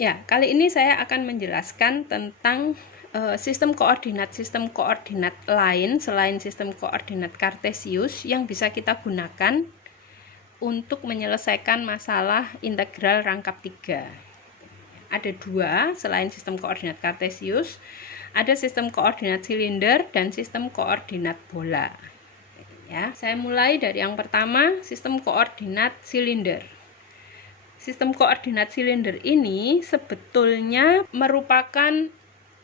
Ya, kali ini saya akan menjelaskan tentang sistem koordinat lain selain sistem koordinat Kartesius yang bisa kita gunakan untuk menyelesaikan masalah integral rangkap 3. Ada dua selain sistem koordinat Kartesius, ada sistem koordinat silinder dan sistem koordinat bola. Ya, saya mulai dari yang pertama, sistem koordinat silinder. Sistem koordinat silinder ini sebetulnya merupakan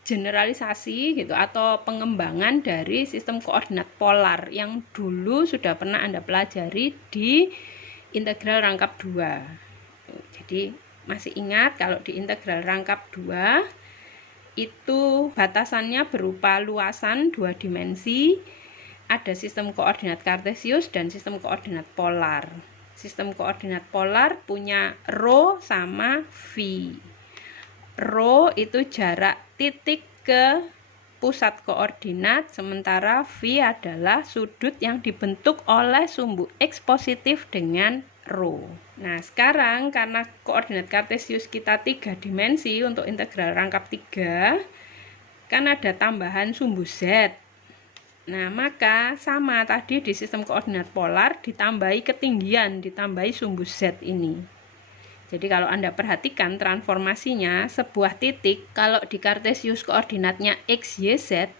generalisasi gitu atau pengembangan dari sistem koordinat polar yang dulu sudah pernah Anda pelajari di integral rangkap 2. Jadi masih ingat kalau di integral rangkap 2 itu batasannya berupa luasan 2 dimensi, ada sistem koordinat Kartesius dan sistem koordinat polar. Sistem koordinat polar punya rho sama v. Rho itu jarak titik ke pusat koordinat, sementara v adalah sudut yang dibentuk oleh sumbu x positif dengan rho. Nah, sekarang karena koordinat Kartesius kita 3 dimensi untuk integral rangkap 3, kan ada tambahan sumbu z. Nah, maka sama tadi di sistem koordinat polar ditambahi ketinggian, ditambahi sumbu z ini. Jadi kalau Anda perhatikan transformasinya, sebuah titik kalau di Kartesius koordinatnya x, y, z,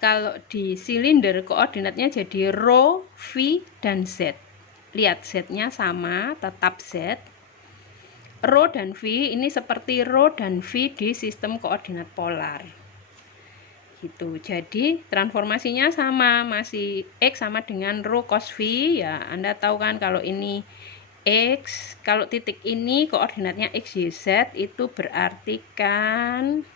kalau di silinder koordinatnya jadi rho, v, dan z. Lihat z-nya sama, tetap z. Rho dan v ini seperti rho dan v di sistem koordinat polar. Gitu. Jadi transformasinya sama, masih x sama dengan rho cos v. Ya, Anda tahu kan kalau ini x, kalau titik ini koordinatnya x, y, z, itu berarti kan,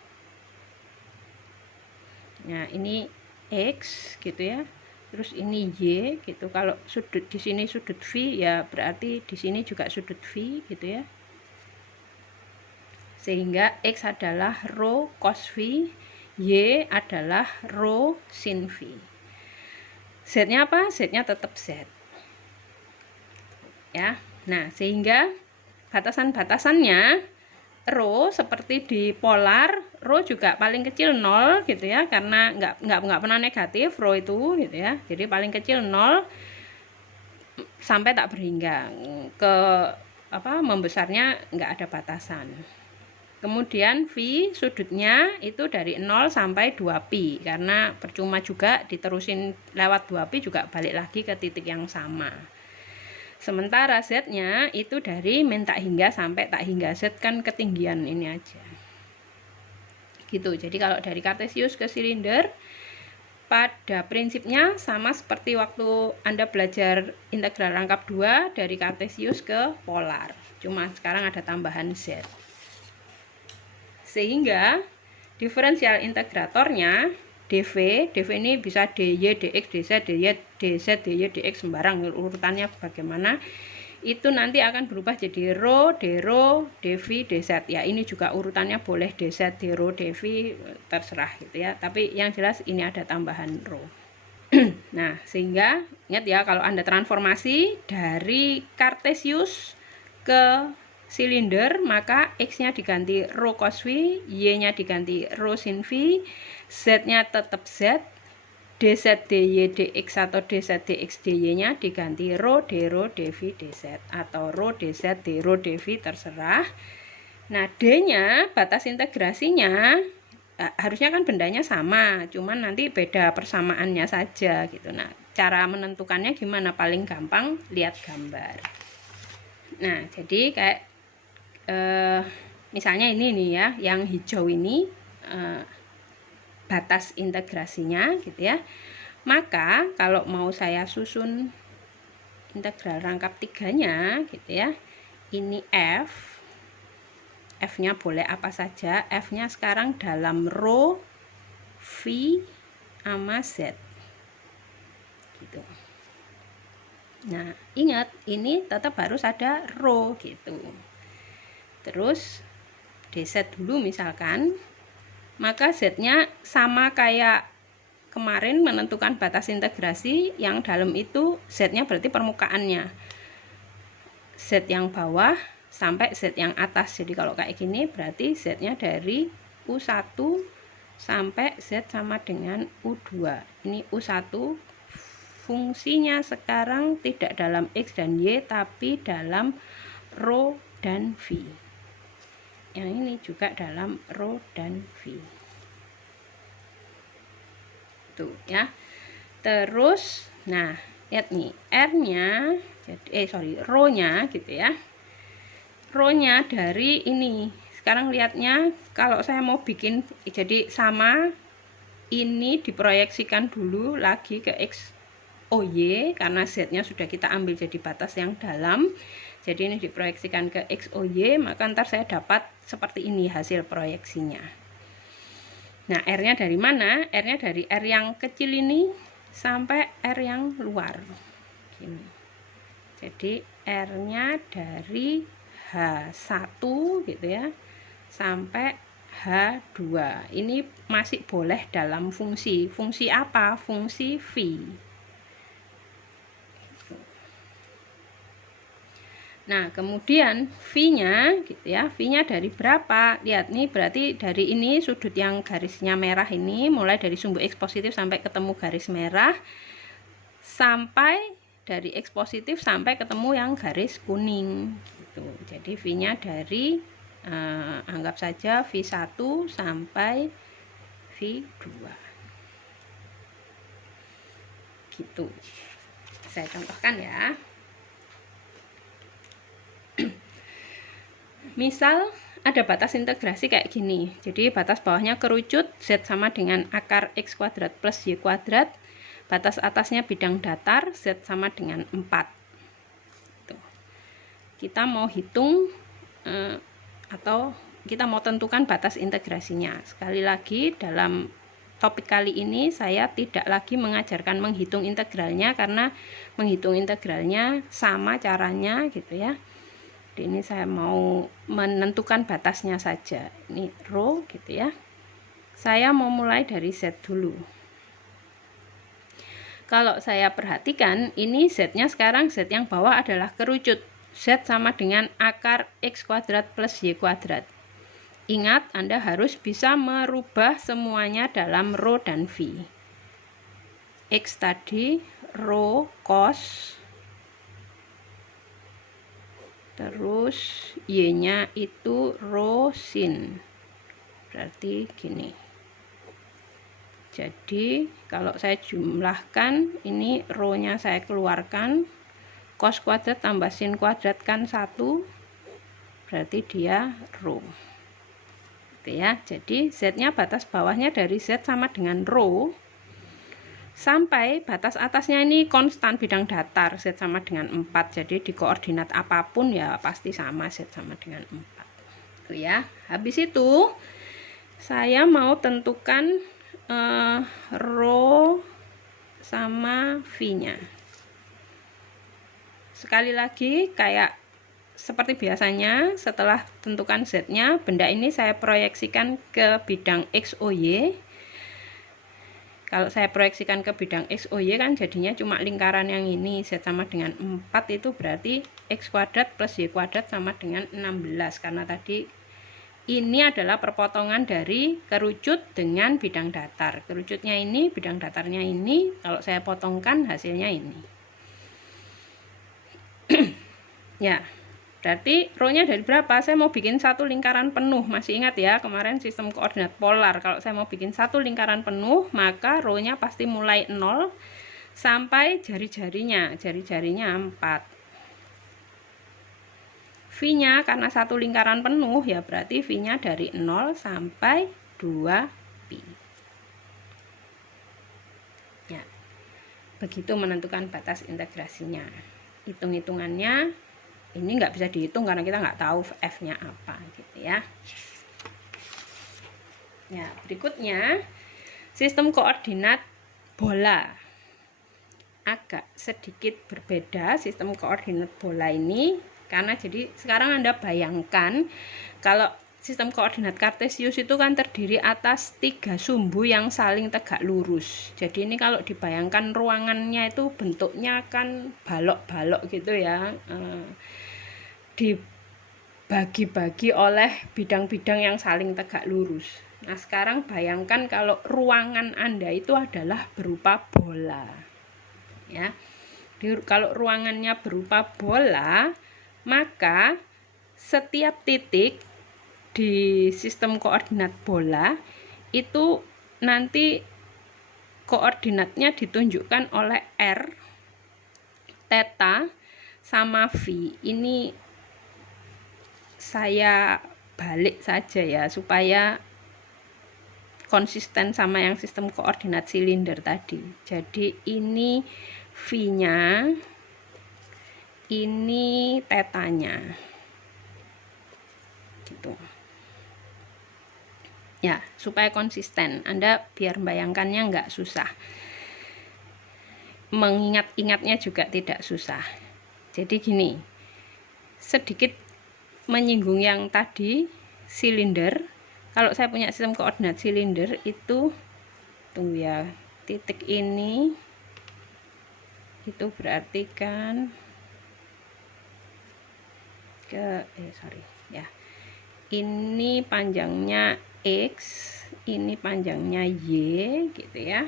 nah ini x gitu ya, terus ini y gitu. Kalau sudut di sini sudut v, ya berarti di sini juga sudut v gitu ya. Sehingga x adalah rho cos v, y adalah rho sin v. Z-nya apa? Z-nya tetap z. Ya. Nah, sehingga batasan-batasannya rho seperti di polar, rho juga paling kecil 0 gitu ya, karena nggak pernah negatif rho itu gitu ya. Jadi paling kecil 0 sampai tak berhingga. Ke membesarnya nggak ada batasan. Kemudian v sudutnya itu dari 0 sampai 2pi, karena percuma juga diterusin lewat 2pi juga balik lagi ke titik yang sama. Sementara z-nya itu dari min tak hingga sampai tak hingga, z kan ketinggian ini aja. Gitu. Jadi kalau dari Kartesius ke silinder pada prinsipnya sama seperti waktu Anda belajar integral rangkap 2 dari Kartesius ke polar. Cuma sekarang ada tambahan z. Sehingga diferensial integratornya dv ini bisa dy, dx, dz, dy, dz, dy, dx sembarang, urutannya bagaimana itu nanti akan berubah jadi rho, drho, dv, dz. Ya, ini juga urutannya boleh dz, drho, dv, terserah gitu ya. Tapi yang jelas ini ada tambahan rho. Nah, sehingga ingat ya, kalau Anda transformasi dari Kartesius ke silinder, maka x-nya diganti rho cos v, y-nya diganti rho sin v, z-nya tetap z, dz dy dx atau dz dx dy-nya diganti rho drho dv dz atau rho dz drho dv, terserah. Nah, d-nya batas integrasinya harusnya kan bendanya sama, cuman nanti beda persamaannya saja gitu. Nah, cara menentukannya gimana? Paling gampang lihat gambar. Nah, jadi kayak misalnya ini nih ya, yang hijau ini batas integrasinya gitu ya. Maka kalau mau saya susun integral rangkap 3-nya gitu ya, ini f-nya boleh apa saja, f-nya sekarang dalam rho, v, sama z gitu. Nah, ingat ini tetap harus ada rho gitu. Terus dz dulu misalkan, maka z-nya sama kayak kemarin menentukan batas integrasi, yang dalam itu z-nya berarti permukaannya. Z yang bawah sampai Z yang atas. Jadi kalau kayak gini berarti Z-nya dari U1 sampai Z sama dengan U2. Ini U1 fungsinya sekarang tidak dalam X dan Y tapi dalam rho dan V. Yang ini juga dalam rho dan V. Tuh ya. Terus nah, lihat nih R-nya jadi rho-nya gitu ya. Rho-nya dari ini. Sekarang lihatnya kalau saya mau bikin jadi sama, ini diproyeksikan dulu lagi ke X OY karena Z-nya sudah kita ambil jadi batas yang dalam. Jadi ini diproyeksikan ke X OY, maka ntar saya dapat seperti ini hasil proyeksinya. Nah, R-nya dari mana? R-nya dari R yang kecil ini sampai R yang luar. Gini. Jadi R-nya dari H1 gitu ya sampai H2. Ini masih boleh dalam fungsi. Fungsi apa? Fungsi V. Nah, kemudian V-nya gitu ya. V-nya dari berapa? Lihat nih, berarti dari ini sudut yang garisnya merah ini mulai dari sumbu X positif sampai ketemu garis merah, sampai dari X positif sampai ketemu yang garis kuning gitu. Jadi V-nya dari anggap saja V1 sampai V2. Gitu. Saya contohkan ya. Misal ada batas integrasi kayak gini. Jadi batas bawahnya kerucut, Z sama dengan akar X kuadrat plus Y kuadrat. Batas atasnya bidang datar, Z sama dengan 4. Tuh. Kita mau hitung atau kita mau tentukan batas integrasinya. Sekali lagi dalam topik kali ini saya tidak lagi mengajarkan menghitung integralnya karena menghitung integralnya sama caranya gitu ya. Ini saya mau menentukan batasnya saja. Ini rho gitu ya. Saya mau mulai dari Z dulu. Kalau saya perhatikan, ini Z-nya sekarang Z yang bawah adalah kerucut. Z sama dengan akar X kuadrat plus Y kuadrat. Ingat, Anda harus bisa merubah semuanya dalam rho dan V. X tadi rho cos, terus Y-nya itu rho sin. Berarti gini. Jadi kalau saya jumlahkan, ini rho-nya saya keluarkan, cos kuadrat tambah sin kuadrat kan 1, berarti dia rho. Gitu ya. Jadi Z-nya batas bawahnya dari Z sama dengan rho sampai batas atasnya ini konstan bidang datar, Z sama dengan 4. Jadi di koordinat apapun ya pasti sama, Z sama dengan 4. Itu ya. Habis itu saya mau tentukan rho sama V-nya. Sekali lagi kayak seperti biasanya, setelah tentukan Z-nya, benda ini saya proyeksikan ke bidang XOY. Kalau saya proyeksikan ke bidang XOY kan jadinya cuma lingkaran yang ini, Z sama dengan 4 itu berarti X kuadrat plus Y kuadrat sama dengan 16. Karena tadi ini adalah perpotongan dari kerucut dengan bidang datar. Kerucutnya ini, bidang datarnya ini, kalau saya potongkan hasilnya ini. Ya, berarti rho-nya dari berapa? Saya mau bikin satu lingkaran penuh. Masih ingat ya, kemarin sistem koordinat polar. Kalau saya mau bikin satu lingkaran penuh, maka rho-nya pasti mulai 0 sampai jari-jarinya. Jari-jarinya 4. V-nya karena satu lingkaran penuh, ya berarti V-nya dari 0 sampai 2pi. Ya, begitu menentukan batas integrasinya. Hitung-hitungannya ini nggak bisa dihitung karena kita nggak tahu F-nya apa gitu ya. Ya, berikutnya sistem koordinat bola. Agak sedikit berbeda sistem koordinat bola ini karena jadi sekarang Anda bayangkan kalau sistem koordinat kartesius itu kan terdiri atas 3 sumbu yang saling tegak lurus. Jadi ini kalau dibayangkan ruangannya itu bentuknya kan balok-balok gitu ya. Di terbagi-bagi oleh bidang-bidang yang saling tegak lurus. Nah, sekarang bayangkan kalau ruangan Anda itu adalah berupa bola. Ya. Kalau ruangannya berupa bola, maka setiap titik di sistem koordinat bola itu nanti koordinatnya ditunjukkan oleh R, theta, sama V. Ini saya balik saja ya, supaya konsisten sama yang sistem koordinat silinder tadi. Jadi ini V-nya, ini tetanya. Gitu. Ya, supaya konsisten. Anda biar bayangkannya nggak susah. Mengingat-ingatnya juga tidak susah. Jadi gini, sedikit menyinggung yang tadi, silinder. Kalau saya punya sistem koordinat silinder itu, tunggu ya, titik ini itu berarti kan ini panjangnya X, ini panjangnya Y gitu ya.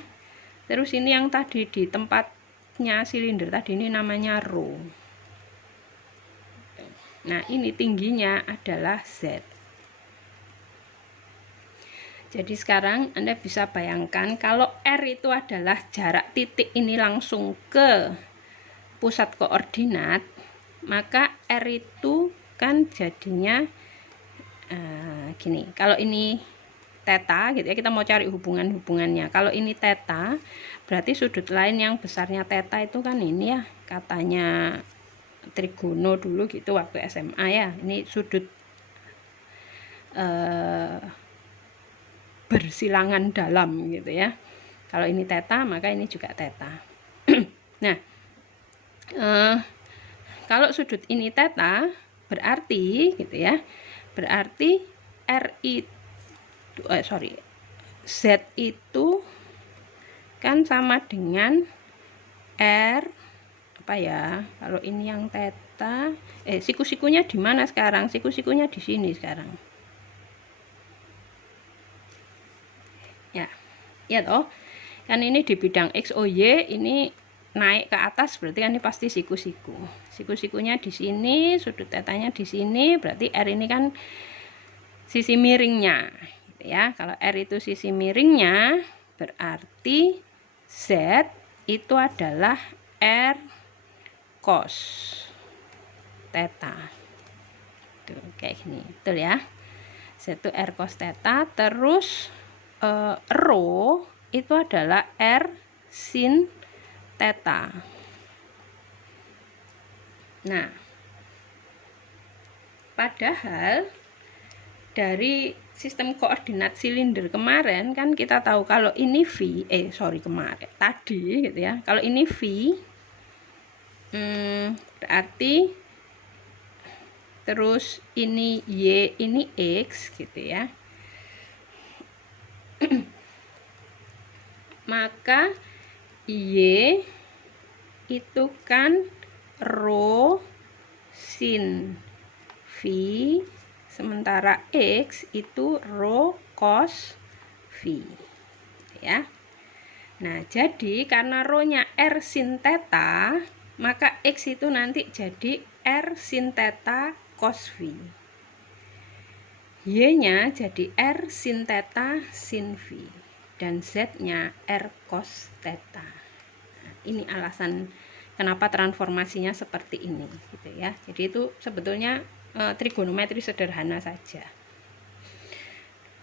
Terus ini yang tadi di tempatnya silinder tadi, ini namanya rho. Nah, ini tingginya adalah Z. Jadi sekarang Anda bisa bayangkan kalau R itu adalah jarak titik ini langsung ke pusat koordinat, maka R itu kan jadinya gini. Kalau ini theta gitu ya, kita mau cari hubungannya. Kalau ini theta, berarti sudut lain yang besarnya theta itu kan ini ya, katanya trigono dulu gitu waktu SMA ya. Ini sudut bersilangan dalam gitu ya. Kalau ini theta, maka ini juga theta. Nah, kalau sudut ini theta, berarti gitu ya, berarti Z itu kan sama dengan R apa ya? Kalau ini yang theta, siku-sikunya di mana sekarang? Siku-sikunya di sini sekarang. Ya toh, kan ini di bidang X, O, Y, ini naik ke atas, berarti kan ini pasti siku-siku. Siku-sikunya di sini, sudut tetanya di sini, berarti R ini kan sisi miringnya gitu ya. Kalau R itu sisi miringnya, berarti Z itu adalah R cos theta. Tuh, kayak gini, betul ya. Z itu R cos theta, terus rho itu adalah R sin theta. Nah, padahal dari sistem koordinat silinder kemarin kan kita tahu kalau ini V, tadi gitu ya. Kalau ini V, berarti terus ini Y, ini X gitu ya. Maka Y itu kan rho sin V, sementara X itu rho cos V ya. Nah, jadi karena rho-nya R sin theta, maka X itu nanti jadi R sin theta cos V. Y-nya jadi R sin theta sin V, dan Z-nya R cos theta. Nah, ini alasan kenapa transformasinya seperti ini gitu ya. Jadi itu sebetulnya trigonometri sederhana saja.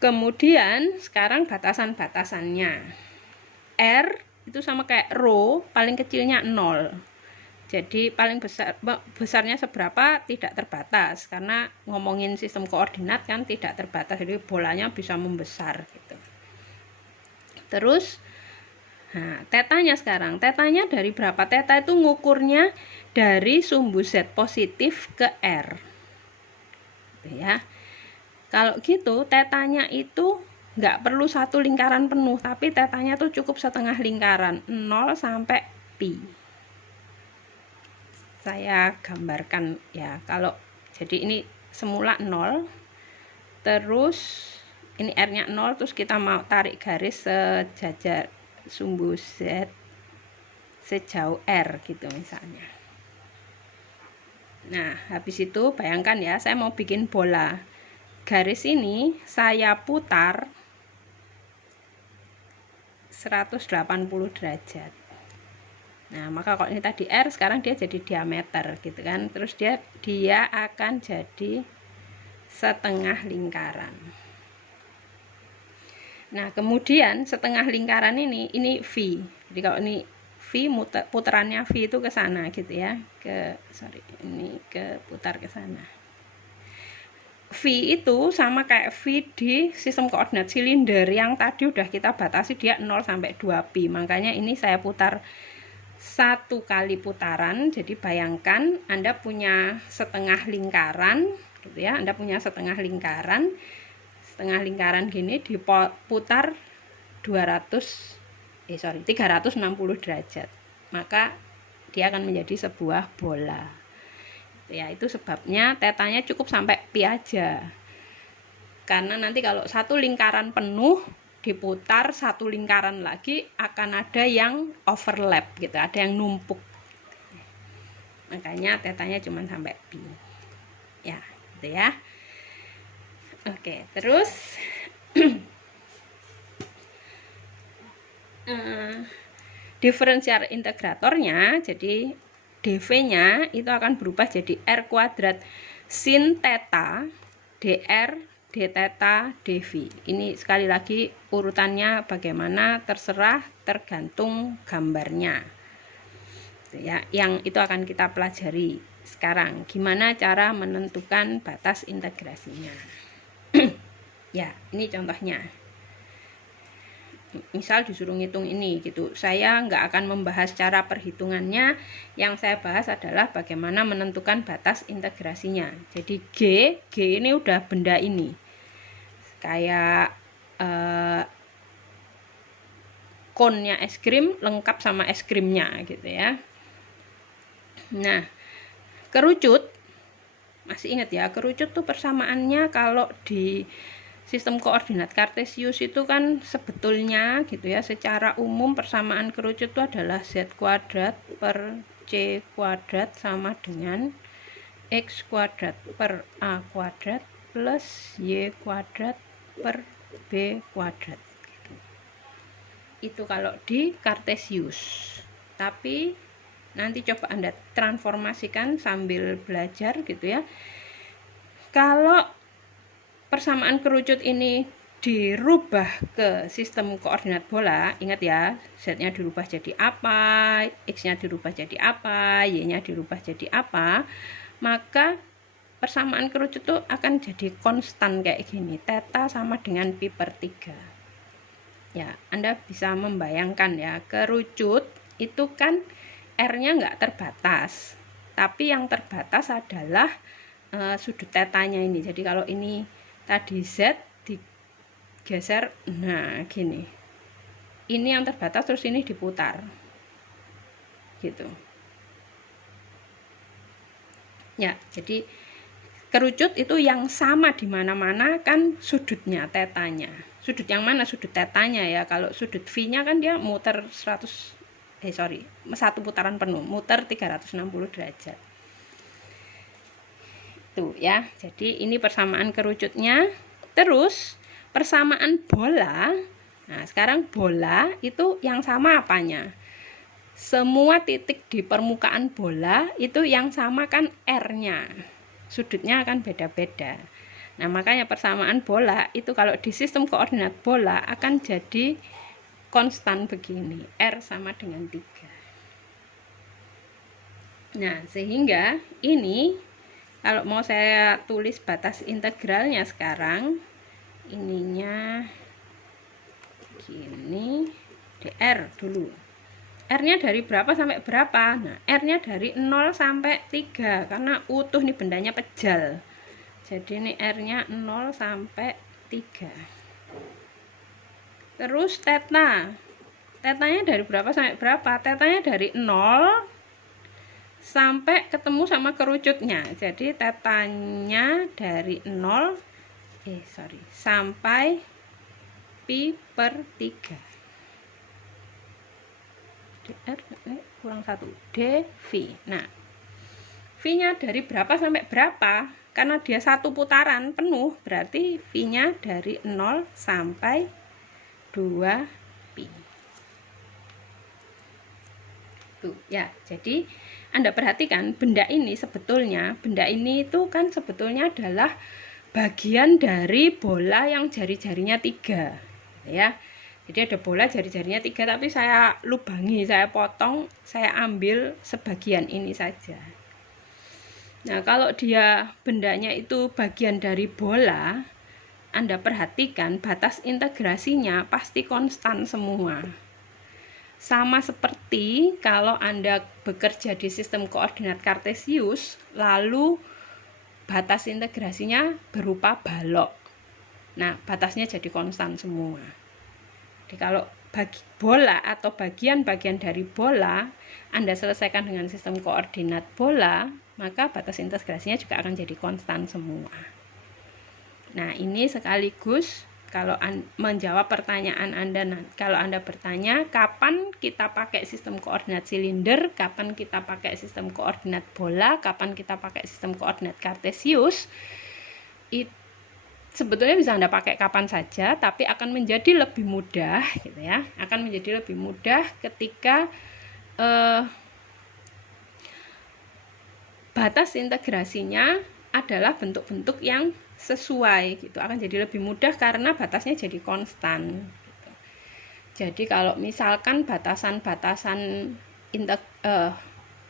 Kemudian sekarang batasan-batasannya. R itu sama kayak rho, paling kecilnya 0. Jadi paling besarnya seberapa tidak terbatas, karena ngomongin sistem koordinat kan tidak terbatas, jadi bolanya bisa membesar gitu. Terus nah, tetanya sekarang, tetanya dari berapa? Teta itu ngukurnya dari sumbu Z positif ke R gitu ya. Kalau gitu tetanya itu nggak perlu satu lingkaran penuh, tapi tetanya tuh cukup setengah lingkaran, 0 sampai pi. Saya gambarkan ya, kalau jadi ini semula 0, terus ini R-nya 0, terus kita mau tarik garis sejajar sumbu Z sejauh R gitu misalnya. Nah, habis itu bayangkan ya, saya mau bikin bola. Garis ini saya putar 180 derajat. Nah, maka kalau ini tadi R, sekarang dia jadi diameter gitu kan. Terus dia akan jadi setengah lingkaran. Nah, kemudian setengah lingkaran ini V. Jadi kalau ini V, putarannya V itu ke sana gitu ya. Ini ke putar ke sana. V itu sama kayak V di sistem koordinat silinder yang tadi udah kita batasi, dia 0 sampai 2pi. Makanya ini saya putar 1 kali putaran. Jadi bayangkan Anda punya setengah lingkaran gitu ya. Anda punya setengah lingkaran gini diputar 360 derajat. Maka dia akan menjadi sebuah bola. Ya, itu sebabnya tetanya cukup sampai pi aja. Karena nanti kalau satu lingkaran penuh diputar satu lingkaran lagi akan ada yang overlap gitu, ada yang numpuk. Makanya tetanya cuma sampai pi. Ya, gitu ya. Oke, terus diferensial integratornya, jadi dv-nya itu akan berubah jadi R kuadrat sin theta dr d theta dv. Ini sekali lagi urutannya bagaimana terserah, tergantung gambarnya. Ya, yang itu akan kita pelajari sekarang. Gimana cara menentukan batas integrasinya. Ya, ini contohnya. Misal disuruh ngitung ini gitu, saya nggak akan membahas cara perhitungannya. Yang saya bahas adalah bagaimana menentukan batas integrasinya. Jadi G ini udah benda ini kayak konnya es krim lengkap sama es krimnya gitu ya. Nah, kerucut, masih ingat ya, kerucut tuh persamaannya kalau di sistem koordinat kartesius itu kan sebetulnya gitu ya, secara umum persamaan kerucut itu adalah Z kuadrat per C kuadrat sama dengan X kuadrat per A kuadrat plus Y kuadrat per B kuadrat gitu. Itu kalau di kartesius. Tapi nanti coba Anda transformasikan sambil belajar gitu ya. Kalau persamaan kerucut ini dirubah ke sistem koordinat bola, ingat ya, Z-nya dirubah jadi apa, X-nya dirubah jadi apa, Y-nya dirubah jadi apa, maka persamaan kerucut itu akan jadi konstan kayak gini, theta sama dengan pi per 3. Ya, Anda bisa membayangkan ya, kerucut itu kan R-nya nggak terbatas, tapi yang terbatas adalah sudut tetanya ini. Jadi kalau ini tadi Z digeser, nah gini, ini yang terbatas, terus ini diputar gitu ya. Jadi kerucut itu yang sama di mana-mana kan sudutnya, tetanya. Sudut yang mana? Sudut tetanya ya. Kalau sudut V-nya kan dia muter satu putaran penuh, muter 360 derajat. Tuh ya, jadi ini persamaan kerucutnya. Terus persamaan bola. Nah, sekarang bola itu yang sama apanya? Semua titik di permukaan bola itu yang sama kan R-nya. Sudutnya akan beda-beda. Nah, makanya persamaan bola itu kalau di sistem koordinat bola akan jadi konstan begini, R sama dengan 3. Nah, sehingga ini kalau mau saya tulis batas integralnya sekarang, ininya gini, dr dulu. R-nya dari berapa sampai berapa? Nah, R-nya dari 0 sampai 3 karena utuh nih, bendanya pejal. Jadi ini R-nya 0 sampai 3. Terus tetanya dari berapa sampai berapa? Tetanya dari 0 sampai ketemu sama kerucutnya. Jadi tetanya dari 0 sampai pi per 3 dr kurang 1 dv. Nah, v-nya dari berapa sampai berapa? Karena dia satu putaran penuh, berarti v-nya dari 0 sampai 2 pi. Tuh ya, jadi Anda perhatikan benda ini itu kan sebetulnya adalah bagian dari bola yang jari-jarinya 3 ya. Jadi ada bola jari-jarinya 3, tapi saya lubangi, saya potong, saya ambil sebagian ini saja. Nah, kalau dia bendanya itu bagian dari bola, Anda perhatikan batas integrasinya pasti konstan semua. Sama seperti kalau Anda bekerja di sistem koordinat kartesius, lalu batas integrasinya berupa balok. Nah, batasnya jadi konstan semua. Jadi kalau bola atau bagian-bagian dari bola Anda selesaikan dengan sistem koordinat bola, maka batas integrasinya juga akan jadi konstan semua. Nah, ini sekaligus kalau menjawab pertanyaan Anda, kalau Anda bertanya kapan kita pakai sistem koordinat silinder, kapan kita pakai sistem koordinat bola, kapan kita pakai sistem koordinat kartesius, itu sebetulnya bisa Anda pakai kapan saja, tapi akan menjadi lebih mudah gitu ya. Akan menjadi lebih mudah ketika batas integrasinya adalah bentuk-bentuk yang sesuai gitu. Akan jadi lebih mudah karena batasnya jadi konstan gitu. Jadi kalau misalkan batasan-batasan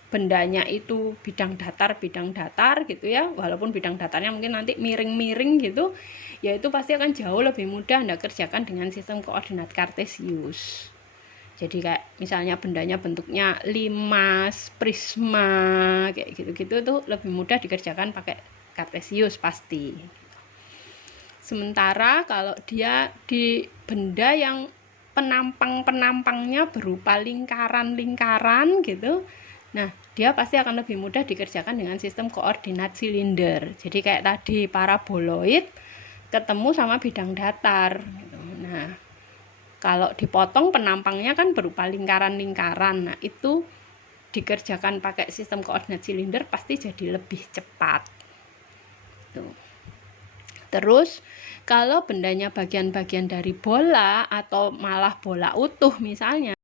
bendanya itu bidang datar gitu ya, walaupun bidang datarnya mungkin nanti miring-miring gitu, ya itu pasti akan jauh lebih mudah Anda kerjakan dengan sistem koordinat kartesius. Jadi kayak misalnya bendanya bentuknya limas, prisma, kayak gitu-gitu tuh lebih mudah dikerjakan pakai kartesius pasti. Sementara kalau dia di benda yang penampang-penampangnya berupa lingkaran-lingkaran gitu, nah dia pasti akan lebih mudah dikerjakan dengan sistem koordinat silinder. Jadi kayak tadi paraboloid ketemu sama bidang datar gitu. Nah, kalau dipotong penampangnya kan berupa lingkaran-lingkaran. Nah, itu dikerjakan pakai sistem koordinat silinder pasti jadi lebih cepat. Tuh. Terus kalau bendanya bagian-bagian dari bola atau malah bola utuh misalnya,